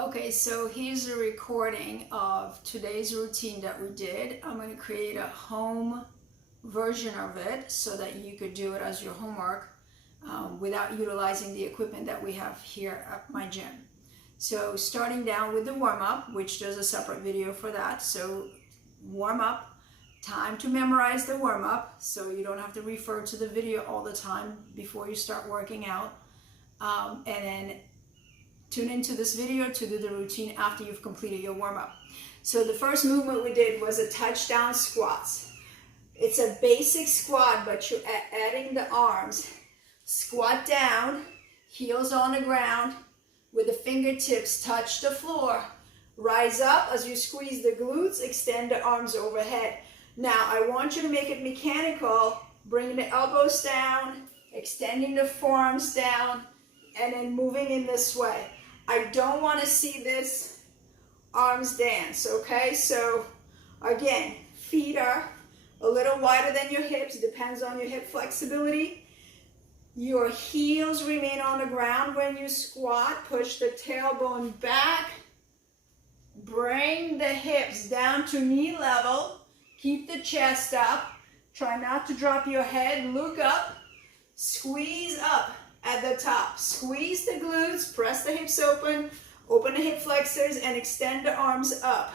Okay, so here's a recording of today's routine that we did. I'm going to create a home version of it so that you could do it as your homework without utilizing the equipment that we have here at my gym. So starting down with the warm-up, which there's a separate video for that. So warm up, time to memorize the warm-up so you don't have to refer to the video all the time before you start working out. And then tune into this video to do the routine after you've completed your warm-up. So the first movement we did was a touchdown squats. It's a basic squat, but you're adding the arms. Squat down, heels on the ground, with the fingertips touch the floor. Rise up as you squeeze the glutes, extend the arms overhead. Now I want you to make it mechanical, bring the elbows down, extending the forearms down, and then moving in this way. I don't want to see this arms dance, okay? So again, feet are a little wider than your hips, depends on your hip flexibility. Your heels remain on the ground when you squat. Push the tailbone back. Bring the hips down to knee level. Keep the chest up. Try not to drop your head. Look up. Squeeze up at the top. Squeeze the glutes. Press the hips open. Open the hip flexors and extend the arms up.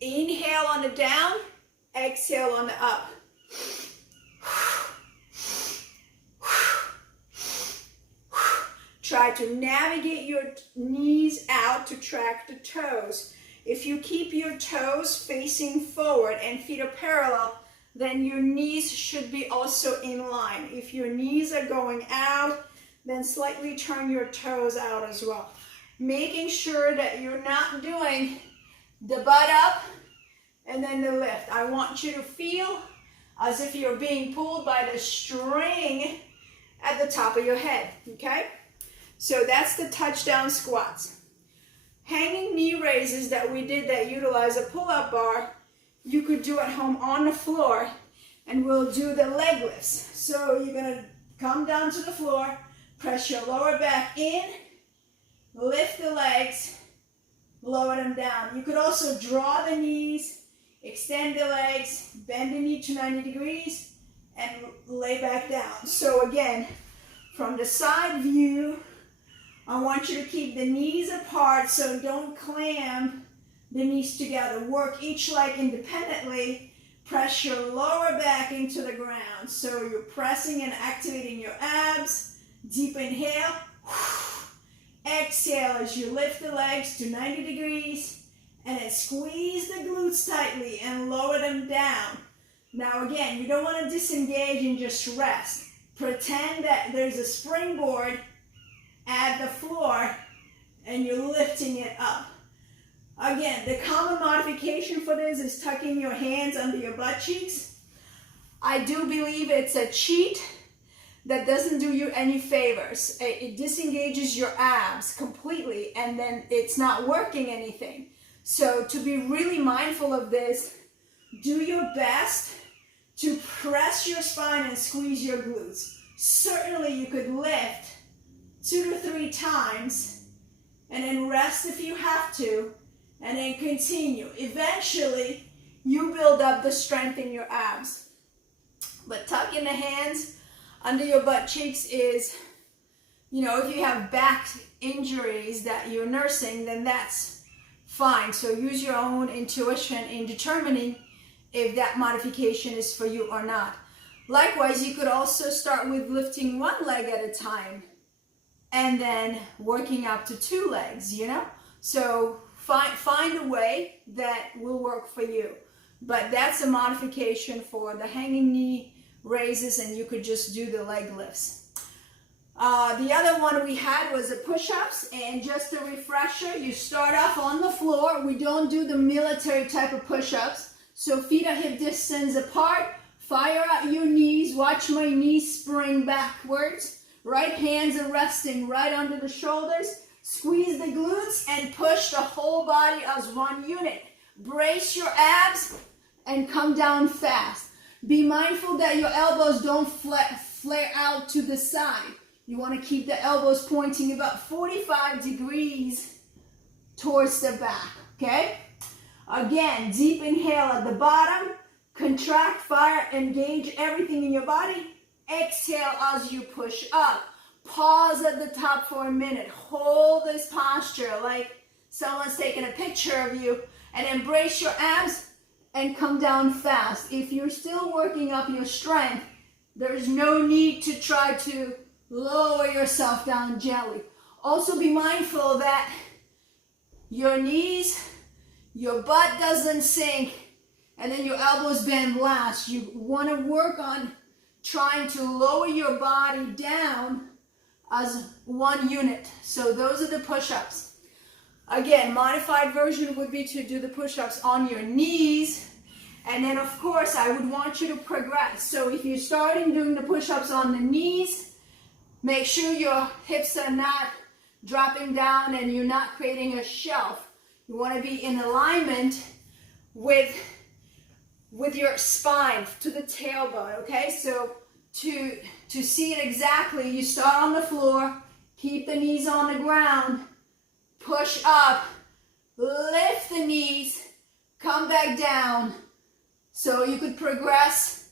Inhale on the down. Exhale on the up. Try to navigate your knees out to track the toes. If you keep your toes facing forward and feet are parallel, then your knees should be also in line. If your knees are going out, then slightly turn your toes out as well. Making sure that you're not doing the butt up and then the lift. I want you to feel as if you're being pulled by the string at the top of your head, okay? So that's the touchdown squats. Hanging knee raises that we did that utilize a pull-up bar, you could do at home on the floor, and we'll do the leg lifts. So you're gonna come down to the floor, press your lower back in, lift the legs, lower them down. You could also draw the knees, extend the legs, bend the knee to 90 degrees, and lay back down. So again, from the side view, I want you to keep the knees apart, so don't clamp the knees together. Work each leg independently. Press your lower back into the ground. So you're pressing and activating your abs. Deep inhale. Exhale as you lift the legs to 90 degrees. And then squeeze the glutes tightly and lower them down. Now again, you don't want to disengage and just rest. Pretend that there's a springboard at the floor and you're lifting it up. Again, the common modification for this is tucking your hands under your butt cheeks. I do believe it's a cheat that doesn't do you any favors. It disengages your abs completely and then it's not working anything. So to be really mindful of this, do your best to press your spine and squeeze your glutes. Certainly you could lift 2 to 3 times and then rest if you have to and then continue. Eventually you build up the strength in your abs. But tucking the hands under your butt cheeks is, if you have back injuries that you're nursing, then that's fine. So use your own intuition in determining if that modification is for you or not. Likewise, you could also start with lifting one leg at a time and then working up to 2 legs, So find a way that will work for you. But that's a modification for the hanging knee raises, and you could just do the leg lifts. The other one we had was the push-ups, and just a refresher, you start off on the floor. We don't do the military type of push-ups. So feet are hip distance apart. Fire out your knees. Watch my knees spring backwards. Right hands are resting right under the shoulders. Squeeze the glutes and push the whole body as one unit. Brace your abs and come down fast. Be mindful that your elbows don't flare out to the side. You want to keep the elbows pointing about 45 degrees towards the back, okay? Again, deep inhale at the bottom, contract, fire, engage everything in your body. Exhale as you push up. Pause at the top for a minute. Hold this posture like someone's taking a picture of you, and embrace your abs and come down fast. If you're still working up your strength, there's no need to try to lower yourself down gently. Also be mindful that your knees, your butt doesn't sink, and then your elbows bend last. You want to work on trying to lower your body down as one unit. So those are the push-ups. Again, modified version would be to do the push-ups on your knees. And then of course, I would want you to progress. So if you're starting doing the push-ups on the knees, make sure your hips are not dropping down and you're not creating a shelf. You want to be in alignment with your spine to the tailbone, okay? So to see it exactly, you start on the floor, keep the knees on the ground, push up, lift the knees, come back down. So you could progress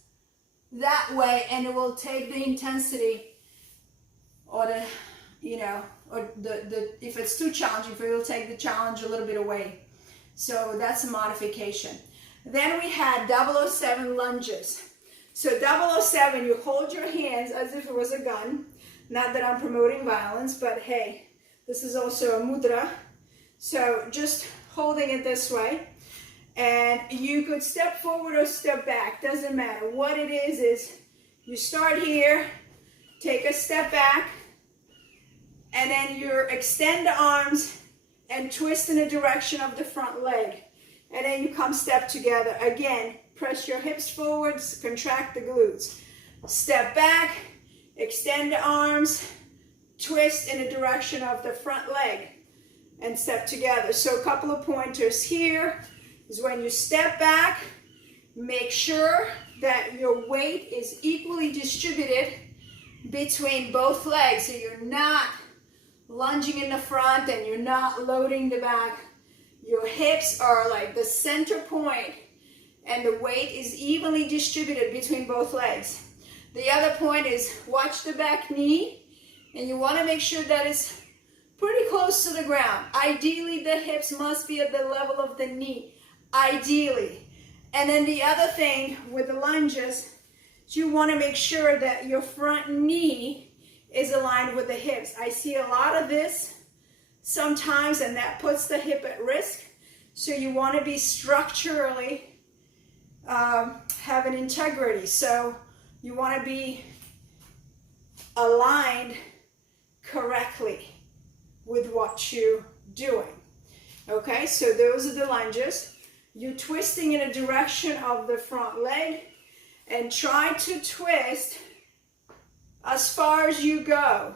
that way, and it will take the intensity or the, or the if it's too challenging, it will take the challenge a little bit away. So that's a modification. Then we had 007 lunges. So 007, you hold your hands as if it was a gun. Not that I'm promoting violence, but hey, this is also a mudra. So just holding it this way. And you could step forward or step back, doesn't matter. What it is you start here, take a step back, and then you extend the arms and twist in the direction of the front leg. And then you come step together. Again, press your hips forward, contract the glutes. Step back, extend the arms, twist in the direction of the front leg, and step together. So a couple of pointers here is when you step back, make sure that your weight is equally distributed between both legs. So you're not lunging in the front and you're not loading the back. Your hips are like the center point and the weight is evenly distributed between both legs. The other point is watch the back knee, and you want to make sure that it's pretty close to the ground. Ideally, the hips must be at the level of the knee. Ideally. And then the other thing with the lunges, you want to make sure that your front knee is aligned with the hips. I see a lot of this sometimes, and that puts the hip at risk. So you want to be structurally have an integrity. So you want to be aligned correctly with what you're doing. Okay, so those are the lunges. You're twisting in a direction of the front leg, and try to twist as far as you go.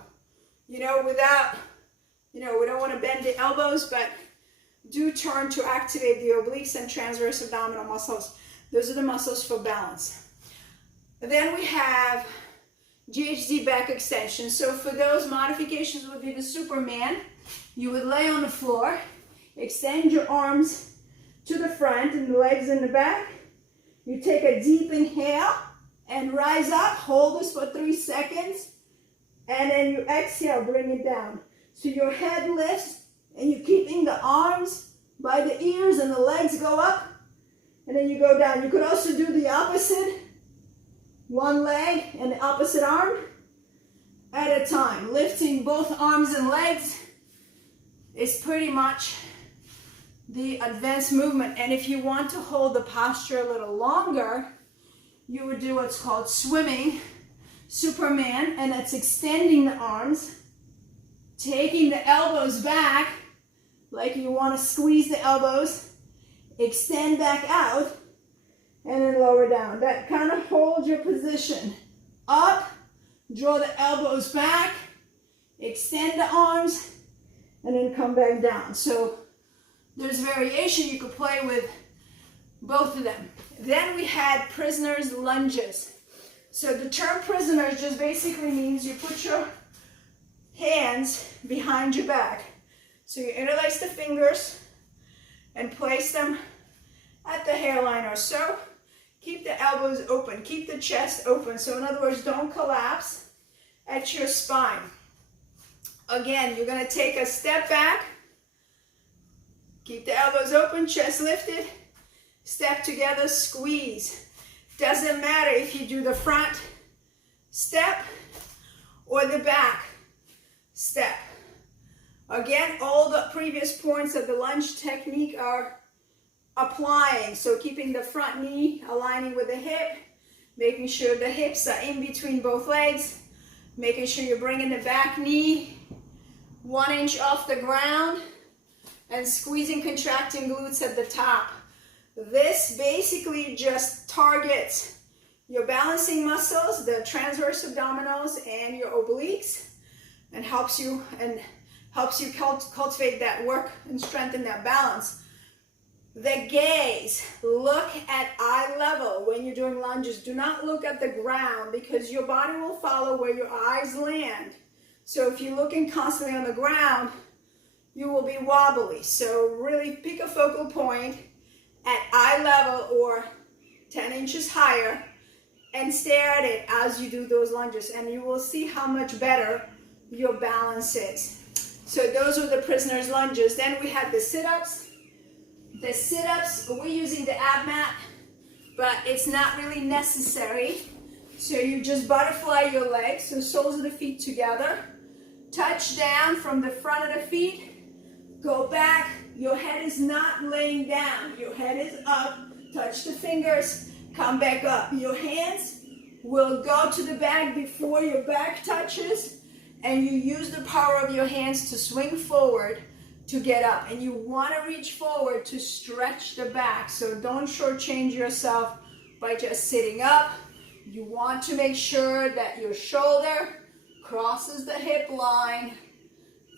Without, we don't want to bend the elbows, but do turn to activate the obliques and transverse abdominal muscles. Those are the muscles for balance. Then we have GHD back extension. So for those, modifications would be the Superman. You would lay on the floor, extend your arms to the front and the legs in the back. You take a deep inhale and rise up. Hold this for 3 seconds. And then you exhale, bring it down. So your head lifts and you're keeping the arms by the ears and the legs go up. And then you go down. You could also do the opposite. One leg and the opposite arm at a time. Lifting both arms and legs is pretty much the advanced movement. And if you want to hold the posture a little longer, you would do what's called swimming Superman, and that's extending the arms, taking the elbows back like you want to squeeze the elbows, extend back out, and then lower down. That kind of holds your position. Up, draw the elbows back, extend the arms, and then come back down. So there's variation. You could play with both of them. Then we had prisoners lunges. So the term prisoners just basically means you put your hands behind your back. So you interlace the fingers and place them at the hairline or so. Keep the elbows open, keep the chest open. So in other words, don't collapse at your spine. Again, you're gonna take a step back, keep the elbows open, chest lifted, step together, squeeze. Doesn't matter if you do the front step or the back step. Again, all the previous points of the lunge technique are applying. So keeping the front knee aligning with the hip, making sure the hips are in between both legs, making sure you're bringing the back knee 1 inch off the ground, and squeezing, contracting glutes at the top. This basically just targets your balancing muscles, the transverse abdominals and your obliques, and helps you cultivate that work and strengthen that balance. The gaze, look at eye level when you're doing lunges. Do not look at the ground because your body will follow where your eyes land. So if you're looking constantly on the ground, you will be wobbly. So really pick a focal point at eye level or 10 inches higher and stare at it as you do those lunges, and you will see how much better your balance is. So those were the prisoner's lunges. Then we had the sit-ups. The sit-ups, we're using the ab mat, but it's not really necessary. So you just butterfly your legs, so soles of the feet together. Touch down from the front of the feet. Go back. Your head is not laying down. Your head is up. Touch the fingers. Come back up. Your hands will go to the back before your back touches. And you use the power of your hands to swing forward to get up. And you want to reach forward to stretch the back. So don't shortchange yourself by just sitting up. You want to make sure that your shoulder crosses the hip line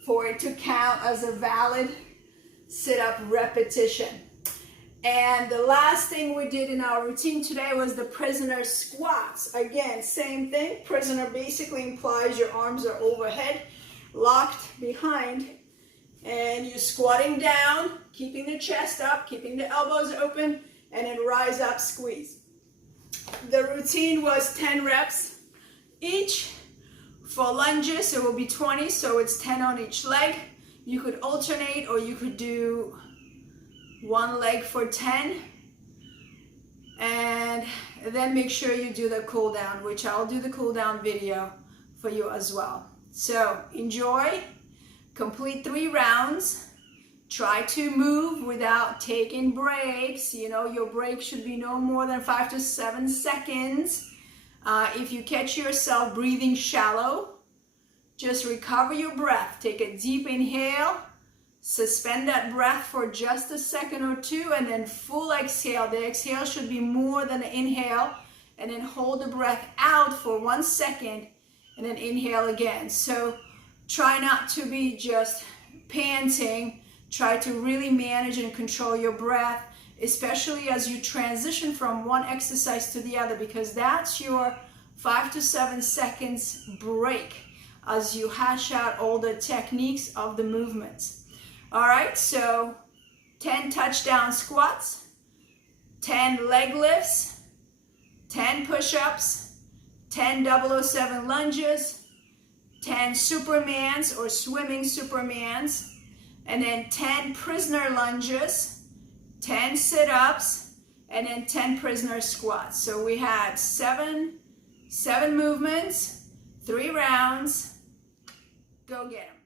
for it to count as a valid sit-up repetition. And the last thing we did in our routine today was the prisoner squats. Again, same thing. Prisoner basically implies your arms are overhead, locked behind, and you're squatting down, keeping the chest up, keeping the elbows open, and then rise up, squeeze. The routine was 10 reps each. For lunges, it will be 20, so it's 10 on each leg. You could alternate, or you could do one leg for 10. And then make sure you do the cool down, which I'll do the cool down video for you as well. So enjoy, complete 3 rounds. Try to move without taking breaks. You know, your break should be no more than 5 to 7 seconds. If you catch yourself breathing shallow, just recover your breath. Take a deep inhale, suspend that breath for just a second or two, and then full exhale. The exhale should be more than the inhale, and then hold the breath out for 1 second, and then inhale again. So try not to be just panting. Try to really manage and control your breath, especially as you transition from one exercise to the other, because that's your 5 to 7 seconds break as you hash out all the techniques of the movements. All right, so 10 touchdown squats, 10 leg lifts, 10 push-ups, 10 007 lunges, 10 supermans or swimming supermans, and then 10 prisoner lunges, 10 sit-ups, and then 10 prisoner squats. So we had seven movements, 3 rounds. Go get them.